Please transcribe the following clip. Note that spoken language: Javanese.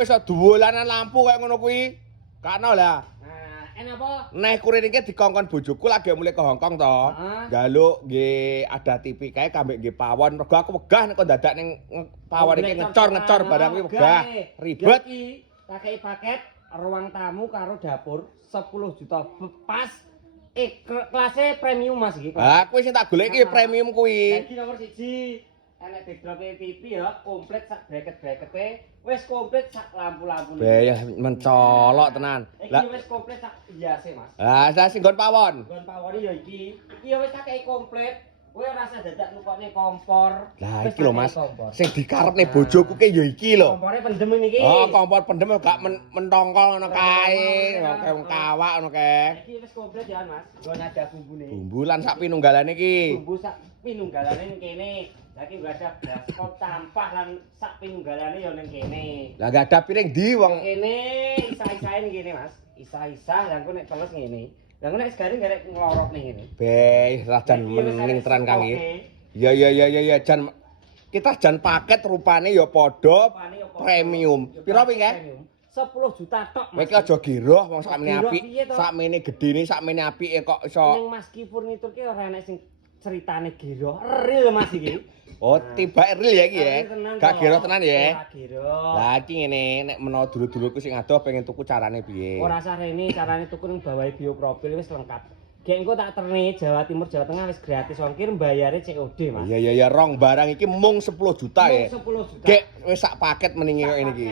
Wis duwolanan lampu kayak ngono kuwi. Kakno lah. Nah, enak apa? Neh kurir iki dikongkon bojoku lagi mulai ke Hongkong to. Njaluk nggih ada TV kae kambek nggih pawon. Mergo aku wegah nek kok dadak ning pawon iki ngecor-ngecor barang kuwi wegah. Ribet. Iki tak kei paket ruang tamu karo dapur 10 juta pas kelasnya premium Mas iki. Ah, kuwi sing tak golek iki premium kuwi. Lagi nomor 1 enek backdrop TV ya komplit sak bracket-brackete wis komplit sak lampu-lampune. Bayah mencolok tenan. Iki wis komplit sak hiase Mas. Lah saya sing nggon pawon. Nggon pawone ya iki. Iki ya wis tak kei komplit. Kowe ora usah dadak nukokne kompor. Lah iki lho Mas, sing dikarepne bojoku ki ya iki lho. Kompore pendem niki. Oh, kompor pendem gak mentongkol ngono kae, wong kawak ngono kae. Iki wis komplit ya Mas. Nggo nyadah bumbune. Bumbu lan sak pinunggalane iki. Bumbu sak pinunggalane ning kene. Lah iki gak ada baskot tampah lan sak pinunggalane ya ning kene. Lah gak ada piring di wong. Kene isa-isae ning kene Mas. Isa-isa lan kok nek teles ngene. Lah nek segare garek nglorok ning ngene. Beh, rajan mening tenan Kang iki. Ya jan kita jan paket rupane ya padha premium. Pira pi nggih? 10 juta tok Mas. Kowe iki aja giroh wong sakmene apik, sakmene gedene, sakmene apike kok iso. Ning Mas Ki Furnitur ki ora enek sing ceritane giroh. Real Mas iki. Oh, tiba real ya iki ya. Gak giroh tenan ya. Ora giroh. Lah iki ngene, nek menawa dulur-dulurku sing adoh pengen tuku carane piye? Ora usah rene, carane tuku ning bawahi bioprofil wis lengkap. Gek engko tak terne Jawa Timur, Jawa Tengah wis gratis ongkir mbayare COD, Mas. Iya rong barang iki mung 10 juta ya. Mung 10 juta. Gek wis sak paket mendingi kok ini iki.